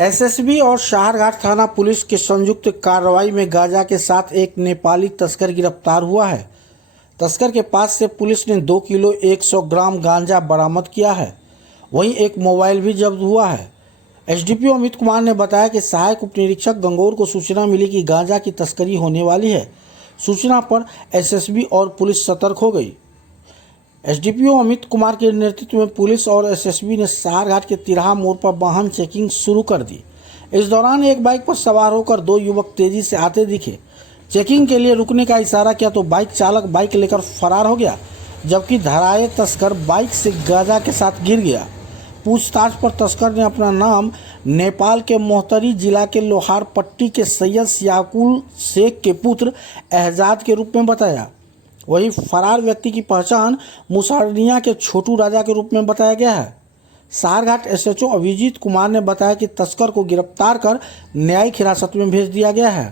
SSB और शाहरघाट थाना police की संयुक्त कार्रवाई में गांजा के साथ एक नेपाली तस्कर गिरफ्तार हुआ है। तस्कर के पास से पुलिस ने 2 किलो 100 ग्राम गांजा बरामद किया है। वहीं एक मोबाइल भी जब्त हुआ है। एसडीपीओ अमित कुमार ने बताया कि सहायक उप निरीक्षक गंगौर को सूचना मिली कि गांजा की तस्करी होने वाली है। सूचना पर एसएसबी और पुलिस सतर्क हो गई। एसडीपीओ अमित कुमार के नेतृत्व में पुलिस और एसएसबी ने शाहरघाट के तिराहा मोड़ पर वाहन चेकिंग शुरू कर दी। इस दौरान एक बाइक पर सवार होकर 2 युवक तेजी से आते दिखे। चेकिंग के लिए रुकने का इशारा किया तो बाइक चालक बाइक लेकर फरार हो गया, जबकि धराए तस्कर बाइक से गांजा के साथ गिर गया। पूछताछ पर तस्कर ने अपना नाम नेपाल के मोहतरी जिला के लोहार पट्टी के सैयद सियाकुल शेख के पुत्र एहजाद के रूप में बताया। वहीं फरार व्यक्ति की पहचान मुसारनिया के छोटू राजा के रूप में बताया गया है। शाहरघाट एसएचओ अभिजीत कुमार ने बताया कि तस्कर को गिरफ्तार कर न्यायिक हिरासत में भेज दिया गया है।